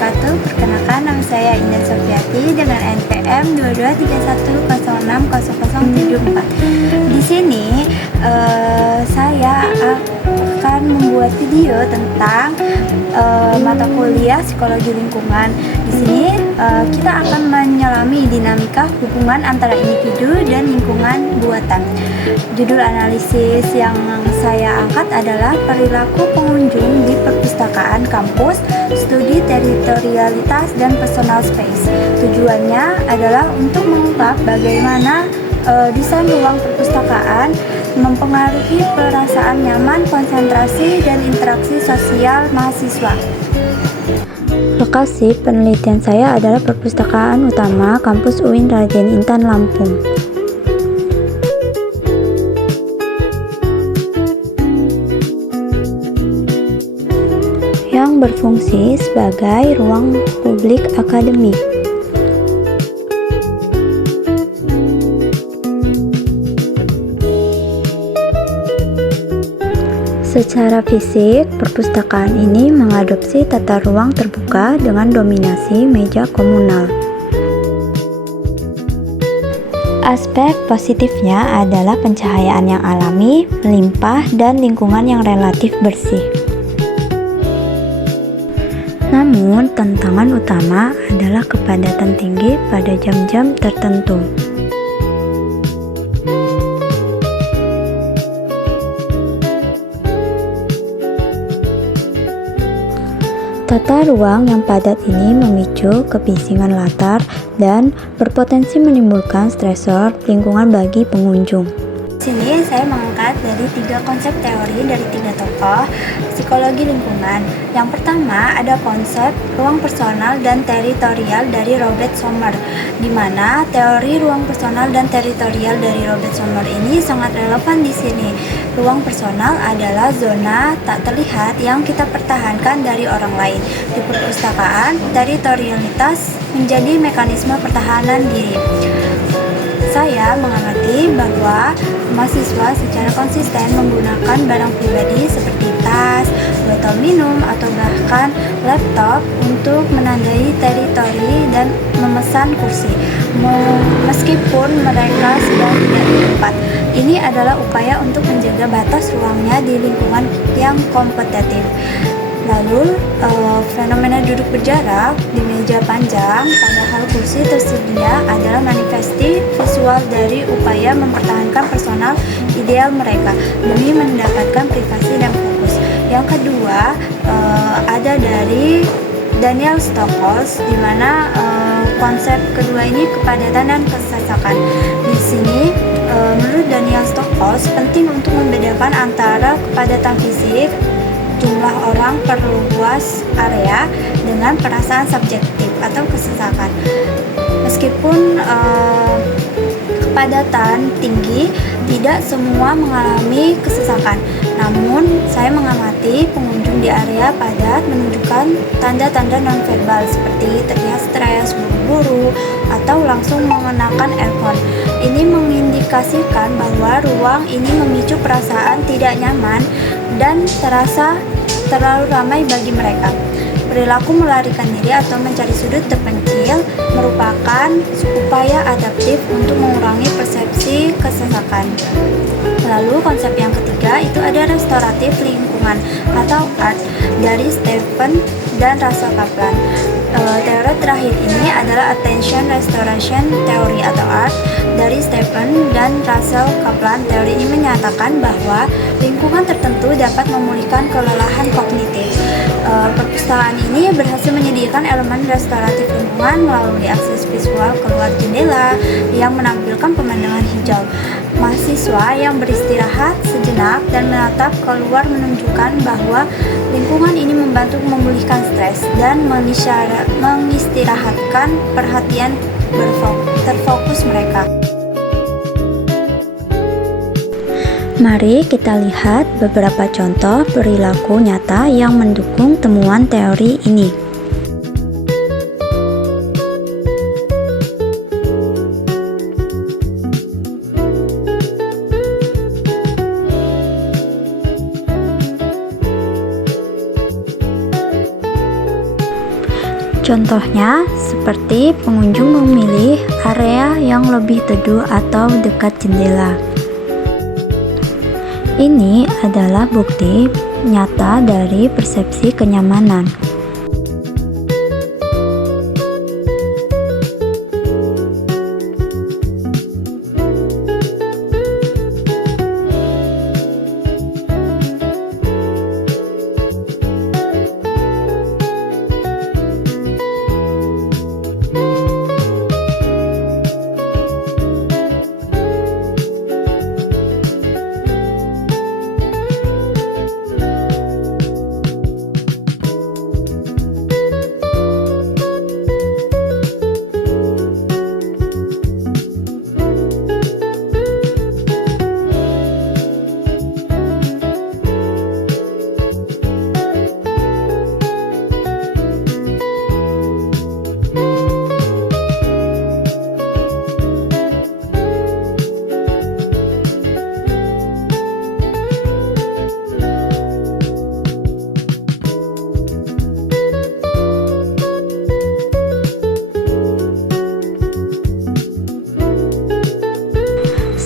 wabarakatuh. Perkenalkan, nama saya Indah Sofiati dengan NPM 2231060074. Di sini saya akan membuat video tentang mata kuliah psikologi lingkungan. Di sini kita akan menyelami dinamika hubungan antara individu dan lingkungan buatan. Judul analisis yang saya angkat adalah perilaku pengunjung di perpustakaan kampus, studi teritorialitas dan personal space. Tujuannya adalah untuk mengungkap bagaimana desain ruang perpustakaan mempengaruhi perasaan nyaman, konsentrasi, dan interaksi sosial mahasiswa. Lokasi penelitian saya adalah perpustakaan utama kampus UIN Raden Intan Lampung. Yang berfungsi sebagai ruang publik akademik. Secara fisik, perpustakaan ini mengadopsi tata ruang terbuka dengan dominasi meja komunal. Aspek positifnya adalah pencahayaan yang alami, melimpah, dan lingkungan yang relatif bersih. Namun, tantangan utama adalah kepadatan tinggi pada jam-jam tertentu. Tata ruang yang padat ini memicu kebisingan latar dan berpotensi menimbulkan stresor lingkungan bagi pengunjung. Di sini saya mengangkat dari 3 konsep teori dari 3 tokoh psikologi lingkungan. Yang pertama ada konsep ruang personal dan teritorial dari Robert Sommer, di mana teori ruang personal dan teritorial dari Robert Sommer ini sangat relevan di sini. Ruang personal adalah zona tak terlihat yang kita pertahankan dari orang lain. Di perpustakaan, teritorialitas menjadi mekanisme pertahanan diri. Saya mengamati bahwa mahasiswa secara konsisten menggunakan barang pribadi seperti tas, botol minum, atau bahkan laptop untuk menandai teritori dan memesan kursi, meskipun mereka sedang tidak di tempat. Ini adalah upaya untuk menjaga batas ruangnya di lingkungan yang kompetitif. Lalu, fenomena duduk berjarak di meja panjang padahal kursi tersedia adalah manifesti visual dari upaya mempertahankan personal ideal mereka demi mendapatkan privasi dan fokus. Yang kedua, ada dari Daniel Stokos, di mana konsep kedua ini kepadatan dan kesesakan. Di sini, menurut Daniel Stokos, penting untuk membedakan antara kepadatan fisik, jumlah orang per luas area, dengan perasaan subjektif atau kesesakan. Meskipun kepadatan tinggi, tidak semua mengalami kesesakan. Namun, saya mengamati pengunjung di area padat menunjukkan tanda-tanda nonverbal seperti terlihat stres, buru-buru, atau langsung mengenakan earphone. Ini mengindikasikan bahwa ruang ini memicu perasaan tidak nyaman dan terasa terlalu ramai bagi mereka. Perilaku melarikan diri atau mencari sudut terpencil merupakan upaya adaptif untuk mengurangi persepsi kesesakan. Lalu konsep yang ketiga itu ada restoratif lingkungan atau art dari Stephen dan Russell Kaplan. Teori terakhir ini adalah Attention Restoration Theory atau ART dari Stephen dan Russell Kaplan. Teori ini menyatakan bahwa lingkungan tertentu dapat memulihkan kelelahan kognitif. Perpustakaan ini berhasil menyediakan elemen restoratif lingkungan melalui akses visual keluar jendela yang menampilkan pemandangan hijau. Mahasiswa yang beristirahat sejenak dan menatap keluar menunjukkan bahwa lingkungan ini membantu memulihkan stres dan mengistirahatkan perhatian terfokus mereka. Mari kita lihat beberapa contoh perilaku nyata yang mendukung temuan teori ini. Contohnya, seperti pengunjung memilih area yang lebih teduh atau dekat jendela. Ini adalah bukti nyata dari persepsi kenyamanan.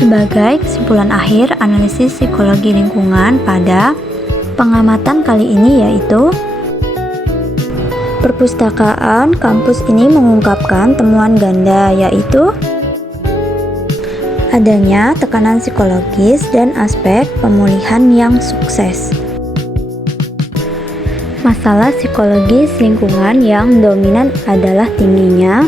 Sebagai kesimpulan akhir analisis psikologi lingkungan pada pengamatan kali ini yaitu perpustakaan kampus ini mengungkapkan temuan ganda yaitu adanya tekanan psikologis dan aspek pemulihan yang sukses. Masalah psikologis lingkungan yang dominan adalah tingginya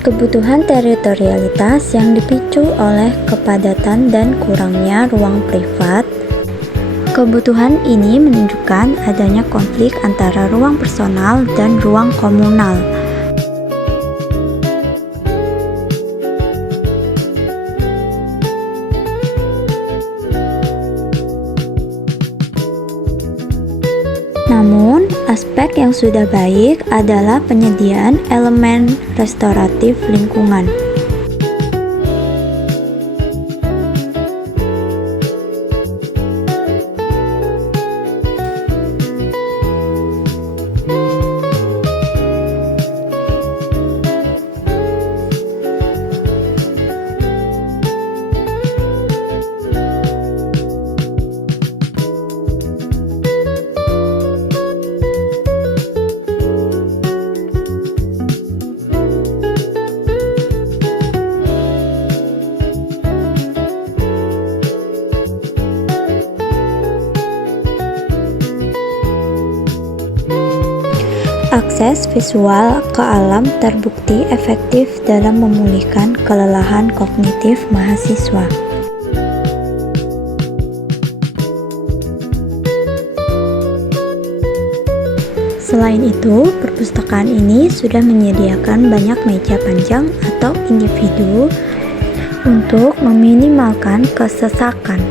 kebutuhan teritorialitas yang dipicu oleh kepadatan dan kurangnya ruang privat. Kebutuhan ini menunjukkan adanya konflik antara ruang personal dan ruang komunal. Namun, aspek yang sudah baik adalah penyediaan elemen restoratif lingkungan. Akses visual ke alam terbukti efektif dalam memulihkan kelelahan kognitif mahasiswa. Selain itu, perpustakaan ini sudah menyediakan banyak meja panjang atau individu untuk meminimalkan kesesakan.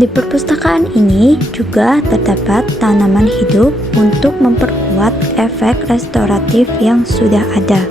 Di perpustakaan ini juga terdapat tanaman hidup untuk memperkuat efek restoratif yang sudah ada.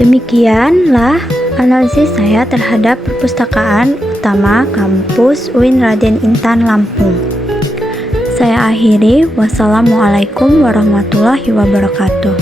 Demikianlah analisis saya terhadap perpustakaan utama kampus UIN Raden Intan Lampung. Saya akhiri, wassalamualaikum warahmatullahi wabarakatuh.